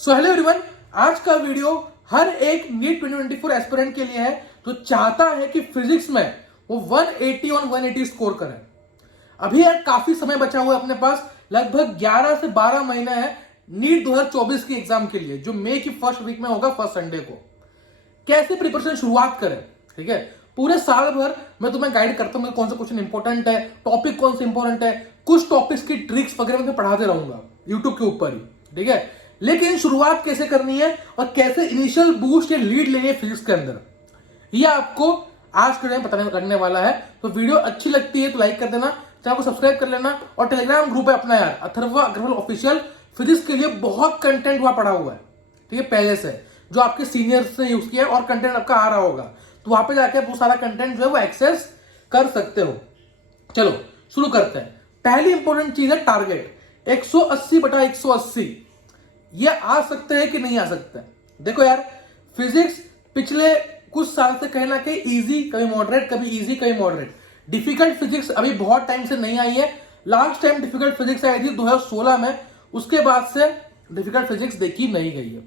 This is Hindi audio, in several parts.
सो हेलो एवरीवन, आज का वीडियो हर एक नीट 2024 एस्पिरेंट के लिए है जो चाहता है कि फिजिक्स में वो 180 ऑन 180 स्कोर करे। अभी यार काफी समय बचा हुआ है अपने पास, लगभग 11 से 12 महीने हैं नीट 2024 की एग्जाम के लिए, जो मई की फर्स्ट वीक में होगा, फर्स्ट संडे को। कैसे प्रिपरेशन शुरुआत करें, ठीक है। पूरे साल भर मैं तुम्हें गाइड करता हूँ कौन सा क्वेश्चन इंपॉर्टेंट है, टॉपिक कौन सा इंपॉर्टेंट है, कुछ टॉपिक्स की ट्रिक्स वगैरह मैं पढ़ाते रहूंगा यूट्यूब के ऊपर ही, ठीक है। लेकिन शुरुआत कैसे करनी है और कैसे इनिशियल बूस्ट या लीड लेनी है फिजिक्स के अंदर, यह आपको आज के टाइम पता करने वाला है। तो वीडियो अच्छी लगती है तो लाइक कर देना, चैनल को सब्सक्राइब कर लेना, और टेलीग्राम ग्रुप है अपना यार, अथर्वा अग्रवाल ऑफिशियल। फिजिक्स के लिए बहुत कंटेंट वहां पड़ा हुआ है, ठीक है, पहले से जो आपके सीनियर्स ने यूज किया है, और कंटेंट आपका आ रहा होगा, तो वहां पे जाके वो सारा कंटेंट जो है वो एक्सेस कर सकते हो। चलो शुरू करते हैं। पहली इंपॉर्टेंट चीज है टारगेट 180/180। ये आ सकते हैं कि नहीं आ सकते। देखो यार, फिजिक्स पिछले कुछ साल से कहीं ना कहीं इजी, कभी मॉडरेट, कभी इजी, कभी मॉडरेट। डिफिकल्ट फिजिक्स अभी बहुत टाइम से नहीं आई है। लास्ट टाइम डिफिकल्ट फिजिक्स आई थी 2016 में, उसके बाद से डिफिकल्ट फिजिक्स देखी नहीं गई है।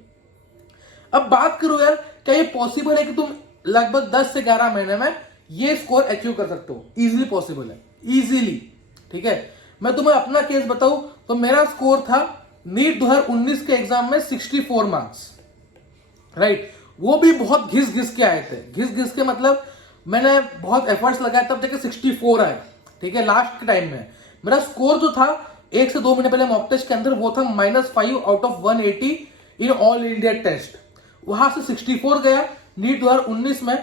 अब बात करो यार, क्या ये पॉसिबल है कि तुम लगभग 10 से 11 महीने में ये स्कोर अचीव कर सकते हो? इजीली पॉसिबल है, इजीली, ठीक है। मैं तुम्हें अपना केस बताऊं तो मेरा स्कोर था नीट 2019 के एग्जाम में 64 मार्क्स, राइट। वो भी बहुत घिस घिस के आए थे, घिस घिस के मतलब मैंने बहुत एफर्ट्स लगाए तब जाके 64 आए, ठीक है। लास्ट के टाइम में मेरा स्कोर जो था 1 से 2 महीने पहले मॉक टेस्ट के अंदर वो था -5 out of 180 in all India test. वहां से 64 गया नीट 2019 में,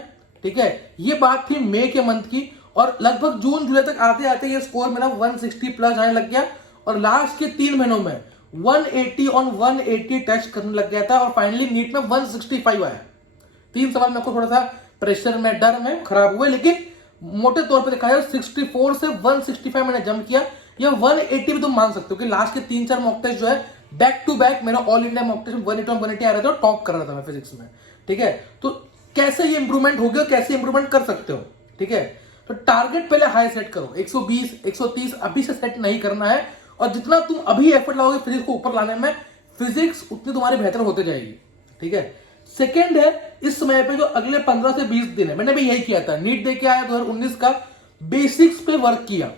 ठीक है। ये बात थी मई के मंथ की, और लगभग जून जुलाई तक आते आते ये स्कोर मेरा 160 प्लस आने लग गया, और लास्ट के 3 महीनों में 180 ऑन 180 टेस्ट करने लग गया था, और फाइनली नीट में 165 आया। 3 सवाल मेरे को थोड़ा सा प्रेशर में, डर में खराब हुए, लेकिन मोटे तौर पे देखा जाए 64 से 165 मैंने जंप किया। या 180 भी तुम मान सकते हो कि लास्ट के 3-4 मॉक टेस्ट जो है बैक टू बैक मेरा all India mock test 180 on 180 आ रहा था, टॉप कर रहा था मैं फिजिक्स में, ठीक है। तो कैसे ये इंप्रूवमेंट हो गया, कैसे इंप्रूवमेंट कर सकते हो, ठीक है। तो टारगेट पहले हाई सेट करो, 120 130 अभी से सेट नहीं करना है, और जितना तुम अभी एफर्ट लगाओगे फिजिक्स को ऊपर लाने में, फिजिक्स उतनी तुम्हारी बेहतर होते जाएगी, ठीक है। सेकेंड है, इस समय पे जो अगले 15 से 20 दिन है, मैंने भी यही किया था, नीट देके आया 2019 का, बेसिक्स पे वर्क किया,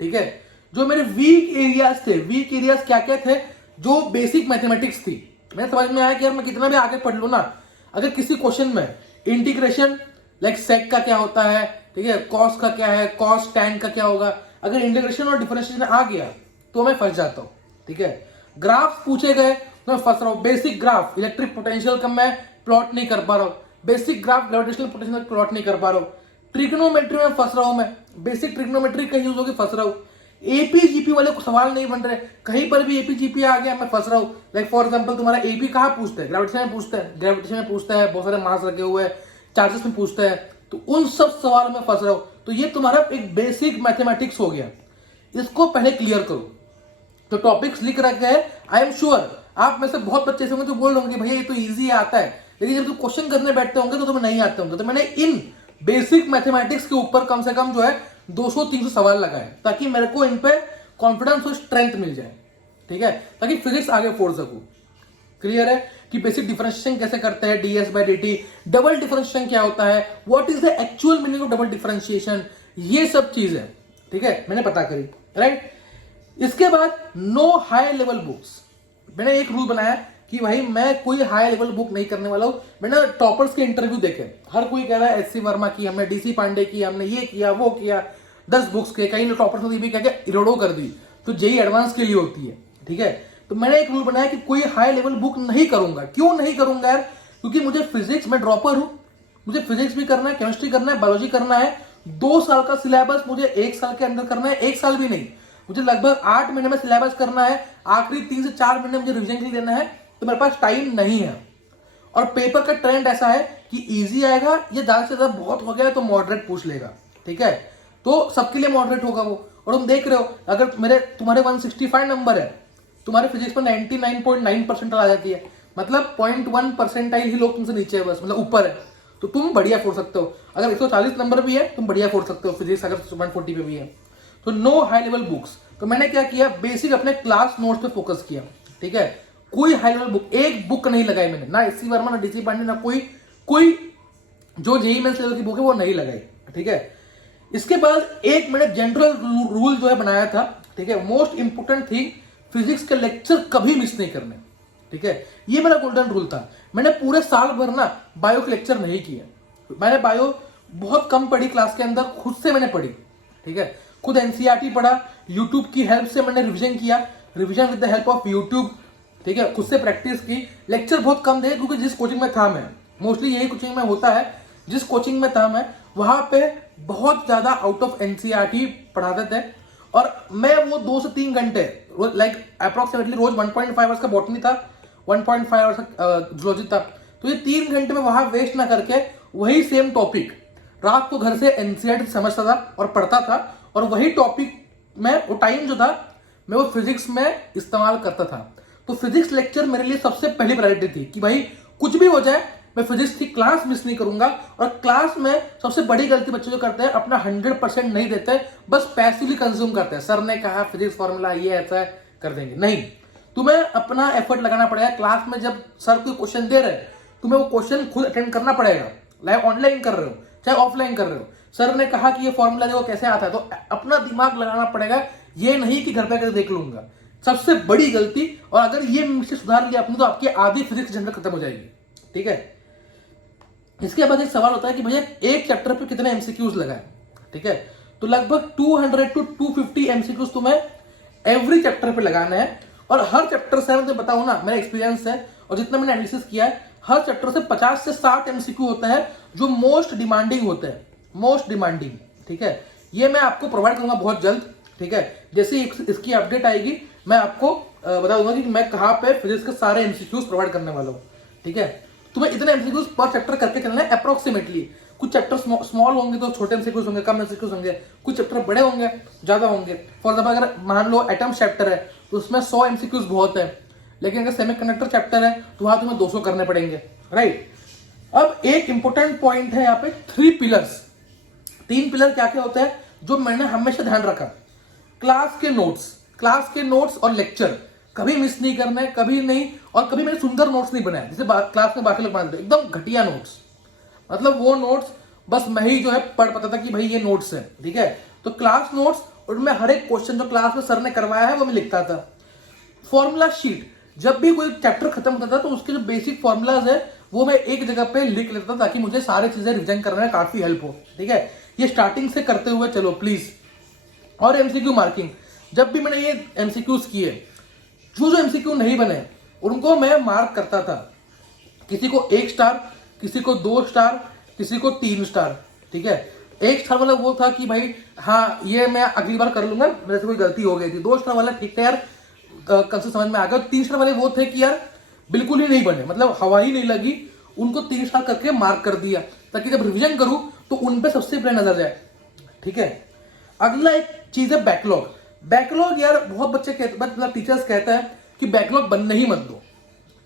ठीक है। जो मेरे वीक एरियाज थे, वीक एरियाज क्या क्या थे, जो बेसिक मैथमेटिक्स थी, मेरे समझ में आया कि यार मैं कितना भी आगे पढ़ लूं ना, अगर किसी क्वेश्चन में इंटीग्रेशन लाइक सेक का क्या होता है, ठीक है, कॉस का क्या है, कॉस टैन का क्या होगा, अगर इंटीग्रेशन और डिफरेंशिएशन आ गया तो मैं फंस जाता हूं, ठीक है। ग्राफ पूछे गए तो मैं फंस रहा हूं। बेसिक ग्राफ इलेक्ट्रिक पोटेंशियल का मैं प्लॉट नहीं कर पा रहा हूं, basic graph gravitational potential plot नहीं कर पा रहा हूं। ट्रिग्नोमेट्री में फंस रहा हूं, मैं बेसिक ट्रिग्नोमेट्री का यूज होकर फंस रहा हूं। एपीजीपी वाले सवाल नहीं बन रहे, कहीं पर भी एपीजीपी आ गया मैं फंस रहा हूं। लाइक फॉर एग्जांपल तुम्हारा एपी कहां पूछते हैं? ग्रेविटेशन में पूछते हैं, ग्रेविटेशन में पूछता है, बहुत सारे मास रखे हुए हैं, चार्जेस में पूछते हैं, तो उन सब सवालों में फंस रहा हूं। तो ये तुम्हारा एक बेसिक मैथमेटिक्स हो गया, इसको पहले क्लियर करो। तो टॉपिक्स लिख रखे हैं, आई एम श्योर आप में से बहुत बच्चे होंगे तो बोल होंगे भैया ये तो इजी आता है, लेकिन जब तुम क्वेश्चन करने बैठते होंगे तो तुम्हें नहीं आते होंगे। तो मैंने इन बेसिक मैथमेटिक्स के ऊपर कम से कम जो है 200-300 सवाल लगाए, ताकि मेरे को इन पे कॉन्फिडेंस और स्ट्रेंथ मिल जाए, ठीक है, ताकि फिजिक्स आगे फोड़ सकूं। क्लियर है कि बेसिक डिफरेंशिएशन कैसे करते हैं, ds/dt, डबल डिफरेंशिएशन क्या होता है, what is the actual meaning of double differentiation, ये सब चीजें, ठीक है, मैंने पता करी, राइट। इसके बाद नो हाई लेवल बुक्स। मैंने एक रूल बनाया कि भाई मैं कोई हाई लेवल बुक नहीं करने वाला हूं। मैंने टॉपर्स के इंटरव्यू देखे, हर कोई कह रहा है एससी वर्मा की, हमने डीसी पांडे की, हमने ये किया वो किया, 10 बुक्स के, कई टॉपर्स ने भी कह के इरोडो कर दी, तो जेई एडवांस के लिए होती है, ठीक है। तो मैंने एक रूल बनाया कि कोई हाई लेवल बुक नहीं करूंगा। क्यों नहीं करूंगा यार? क्योंकि मुझे फिजिक्स में ड्रॉपर हूं, मुझे फिजिक्स भी करना है, केमिस्ट्री करना है, बायोलॉजी करना है। 2 साल का सिलेबस मुझे 1 साल के अंदर करना है, 1 साल भी नहीं, मुझे लगभग 8 महीने में सिलेबस करना है, आखिरी 3 से 4 महीने मुझे रिविजन के लिए देना है, तो मेरे पास टाइम नहीं है। और पेपर का ट्रेंड ऐसा है कि इजी आएगा, ये ज्यादा से ज्यादा बहुत हो गया तो मॉडरेट पूछ लेगा, ठीक है, तो सबके लिए मॉडरेट होगा वो। और तुम देख रहे हो, अगर तुम्हारे 165 नंबर है, तुम्हारे फिजिक्स में 99.9 परसेंटाइल आ जाती है, मतलब 0.1 परसेंटाइल ही लोग तुमसे नीचे है, बस मतलब ऊपर है, तो तुम बढ़िया फोड़ सकते हो। अगर 140 नंबर भी है तुम बढ़िया फोड़ सकते हो फिजिक्स, अगर 140 पे भी है तो। No high level books. तो मैंने क्या किया, बेसिक अपने क्लास नोट्स पे फोकस किया, ठीक है। कोई हाई लेवल बुक, एक बुक नहीं लगाई मैंने, ना एससी वर्मा ना डीसी पांडे, ना कोई जो जेईई मेंस लेवल की बुक है वो नहीं लगाई, ठीक है। इसके बाद एक मैंने जनरल रूल जो है बनाया था, ठीक है, मोस्ट इंपोर्टेंट थिंग, फिजिक्स के लेक्चर कभी मिस नहीं करने, ठीक है। ये मेरा गोल्डन रूल था। मैंने पूरे साल भर ना बायो के लेक्चर नहीं किए, मैंने बायो बहुत कम पढ़ी क्लास के अंदर, खुद से मैंने पढ़ी, ठीक है, खुद एनसीईआरटी पढ़ा, यूट्यूब की हेल्प से मैंने रिवीजन किया, revision with the help of YouTube, ठीक है, खुद से प्रैक्टिस की। लेक्चर बहुत कम थे क्योंकि जिस कोचिंग में था मैं, मोस्टली यही कोचिंग में होता है, जिस कोचिंग में था मैं वहां पे बहुत ज्यादा आउट ऑफ एनसीईआरटी पढ़ाते थे, और मैं वो 2 से 3 घंटे लाइक अप्रोक्सीमेटली रोज 1.5 आवर्स का बॉटनी था, 1.5 आवर्स का जूलॉजी था, तो ये 3 घंटे में वहां वेस्ट ना करके वही सेम टॉपिक रात को घर से एनसीईआरटी समझता था और पढ़ता था, और वही टॉपिक में वो टाइम जो था मैं वो फिजिक्स में इस्तेमाल करता था। तो फिजिक्स लेक्चर मेरे लिए सबसे पहली प्रायोरिटी थी कि भाई कुछ भी हो जाए मैं फिजिक्स की क्लास मिस नहीं करूंगा। और क्लास में सबसे बड़ी गलती बच्चे जो करते हैं, अपना 100% नहीं देते, बस पैसिवली कंज्यूम करते हैं। सर ने कहा फिजिक्स फॉर्मूला ये ऐसा है, कर देंगे। नहीं, तुम्हें अपना एफर्ट लगाना पड़ेगा। क्लास में जब सर कोई क्वेश्चन दे रहे हैं, तुम्हें वो क्वेश्चन खुद अटेंड करना पड़ेगा, लाइव ऑनलाइन कर रहे हो चाहे ऑफलाइन कर रहे हो। सर ने कहा कि ये फॉर्मूला देखो कैसे आता है, तो अपना दिमाग लगाना पड़ेगा, ये नहीं कि घर पे देख लूंगा। सबसे बड़ी गलती, और अगर ये मिस्टेक सुधार लिया आपने तो आपकी आधी फिजिक्स जनरल खत्म हो जाएगी, ठीक है। इसके बाद एक सवाल होता है कि भैया एक चैप्टर पे कितने एमसीक्यूज लगाएं, ठीक है। तो लगभग 200 to 250 एमसीक्यूज तुम्हें एवरी चैप्टर पे लगाना है। और हर चैप्टर से मैं बताऊं ना, मेरा एक्सपीरियंस है और जितना मैंने एनालिसिस किया है, हर चैप्टर से 50 से 60 एमसीक्यू होता है जो मोस्ट डिमांडिंग होते हैं, मोस्ट डिमांडिंग, ठीक है। ये मैं आपको प्रोवाइड करूंगा बहुत जल्द, ठीक है। जैसे इसकी अपडेट आएगी मैं आपको बता दूंगा कि मैं कहां पे फिजिक्स के सारे एमसीक्यूज प्रोवाइड करने वाला हूं, ठीक है। तुम्हें इतने एमसीक्यूज पर चैप्टर करके चलना है अप्रोक्सीमेटली। कुछ चैप्टर स्मॉल होंगे तो छोटे एमसीक्यूज होंगे, कम एमसीक्यूज होंगे, कुछ चैप्टर बड़े होंगे, ज्यादा होंगे। फॉर एग्जाम्पल अगर मान लो एटम्स चैप्टर है तो उसमें 100 एमसीक्यूज बहुत है, लेकिन अगर सेमीकंडक्टर चैप्टर है तो वहां तुम्हें 200 करने पड़ेंगे, राइट। अब एक इंपॉर्टेंट पॉइंट है यहाँ पे, 3 पिलर्स। 3 पिलर क्या क्या होते हैं जो मैंने हमेशा ध्यान रखा। क्लास के नोट्स और लेक्चर कभी मिस नहीं करने, कभी नहीं। और कभी मैंने सुंदर नोट्स नहीं बनाए जैसे क्लास में बाकी लोग बनाते थे, एकदम घटिया नोट्स, मतलब वो नोट्स बस मैं ही जो है पढ़ पाता था कि भाई ये नोट्स है, ठीक है। तो क्लास नोट्स, उनमें हर एक क्वेश्चन जो क्लास में सर ने करवाया है वो मैं लिखता था। फॉर्मूला शीट, जब भी कोई चैप्टर खत्म होता था तो उसके जो बेसिक फॉर्मूलाज है वो मैं एक जगह पे लिख लेता था ताकि मुझे सारी चीजें रिविजन करने में काफी हेल्प हो, ठीक है। ये स्टार्टिंग से करते हुए चलो प्लीज। और एमसीक्यू मार्किंग, जब भी मैंने ये एमसीक्यूज किए, जो एमसीक्यू नहीं बने उनको मैं मार्क करता था। किसी को 1 स्टार, किसी को 2 स्टार, किसी को 3 स्टार, ठीक है। 1 स्टार वाला वो था कि भाई हाँ ये मैं अगली बार कर लूंगा, मेरे से कोई गलती हो गई थी। 2 स्टार वाला ठीक है यार, कल से समझ में आ गया। 3 स्टार वाले वो थे कि यार बिल्कुल ही नहीं बने, मतलब हवा ही नहीं लगी, उनको 3 स्टार करके मार्क कर दिया ताकि जब रिविजन करूं तो उन पे सबसे पहले नजर जाए, ठीक है। अगला एक चीज है बैकलॉग यार बहुत बच्चे कहते, मतलब टीचर्स कहते हैं कि बैकलॉग बनने ही मत दो,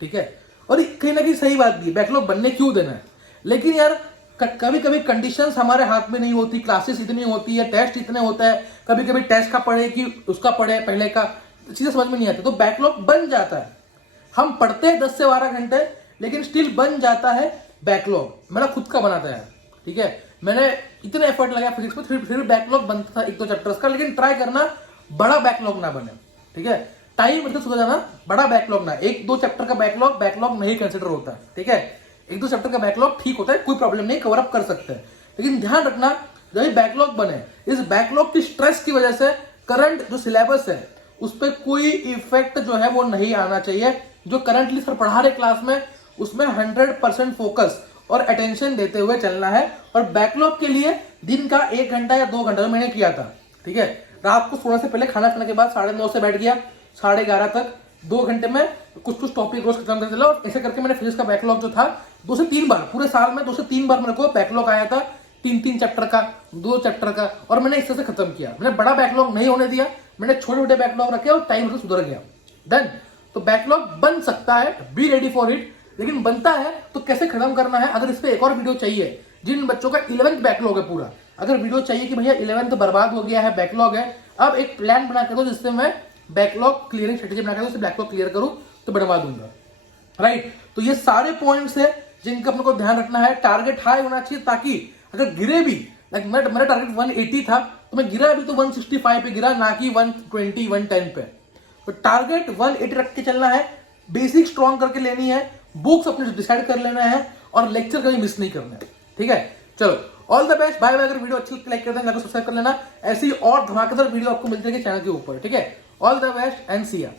ठीक है। और कहीं ना कहीं सही बात भी, बैकलॉग बनने क्यों देना है, लेकिन यार कभी कभी कंडीशंस हमारे हाथ में नहीं होती, क्लासेस इतनी होती है, टेस्ट इतने होता है, कभी कभी टेस्ट का पढ़े कि उसका पढ़े पहले का, चीजें समझ में नहीं आती, तो बैकलॉग बन जाता है। हम पढ़ते हैं 10 से 12 घंटे, लेकिन स्टिल बन जाता है बैकलॉग। मेरा खुद का बनाता है, ठीक है। मैंने इतने एफर्ट लगाया फिजिक्स में, फिर बैकलॉग बनता था 1-2 चैप्टर्स का, लेकिन ट्राई करना बड़ा बैकलॉग ना बने, ठीक है। टाइम मतलब सुधा जाना, बड़ा बैकलॉग ना। 1-2 चैप्टर का बैकलॉग नहीं कंसिडर होता है, ठीक है। 1-2 चैप्टर का बैकलॉग ठीक होता है, कोई प्रॉब्लम नहीं, कवर अप कर सकते हैं। लेकिन ध्यान रखना जब बैकलॉग बने, इस बैकलॉग की स्ट्रेस की वजह से करंट जो सिलेबस है उस पर कोई इफेक्ट जो है वो नहीं आना चाहिए। जो करंटली सर पढ़ा रहे क्लास में उसमें 100% फोकस और अटेंशन देते हुए चलना है। और बैकलॉग के लिए दिन का 1 घंटा या 2 घंटा मैंने किया था, ठीक है। रात को सोने से पहले खाना खाने के बाद 9:30 से बैठ गया 11:30 तक, 2 घंटे में कुछ टॉपिक रोज खत्म कर चला। और ऐसे करके मैंने फिजिक्स का बैकलॉग जो था 2 से 3 बार, पूरे साल में 2 से 3 बार मेरे को बैकलॉग आया था, 3-3 चैप्टर का, 2 चैप्टर का, और मैंने इस तरह से खत्म किया। मैंने बड़ा बैकलॉग नहीं होने दिया, मैंने छोटे छोटे बैकलॉग रखे और टाइम मतलब सुधर गया। डन। तो बैकलॉग बन सकता है, बी रेडी फॉर इट, लेकिन बनता है तो कैसे खत्म करना है। अगर इस पे एक और वीडियो चाहिए, जिन बच्चों का 11th बैकलॉग है पूरा, अगर वीडियो चाहिए कि भैया 11th बर्बाद हो गया है, बैकलॉग है, अब एक प्लान बना के दो जिससे मैं बैकलॉग क्लियरिंग स्ट्रेटेजी बना के उससे बैकलॉग क्लियर करूं, तो बढ़वा दूंगा, राइट। तो ये सारे पॉइंट्स है जिनका अपने को ध्यान रखना है। टारगेट हाई होना चाहिए ताकि अगर गिरे भी, लाइक मेरा टारगेट 180 था तो मैं गिरा भी तो 165 पे गिरा, ना कि 120 110 पे। तो टारगेट 180 रख के चलना है, बेसिक स्ट्रॉन्ग करके लेनी है, बुक्स अपने डिसाइड कर लेना है और लेक्चर कभी मिस नहीं करना है, ठीक है। चलो, all the best, bye bye. अगर वीडियो अच्छी लाइक कर दें, सब्सक्राइब कर लेना। ऐसी और धमाकेदार वीडियो आपको मिलती रहेगी चैनल के ऊपर, ठीक है। ऑल द बेस्ट एंड सी या।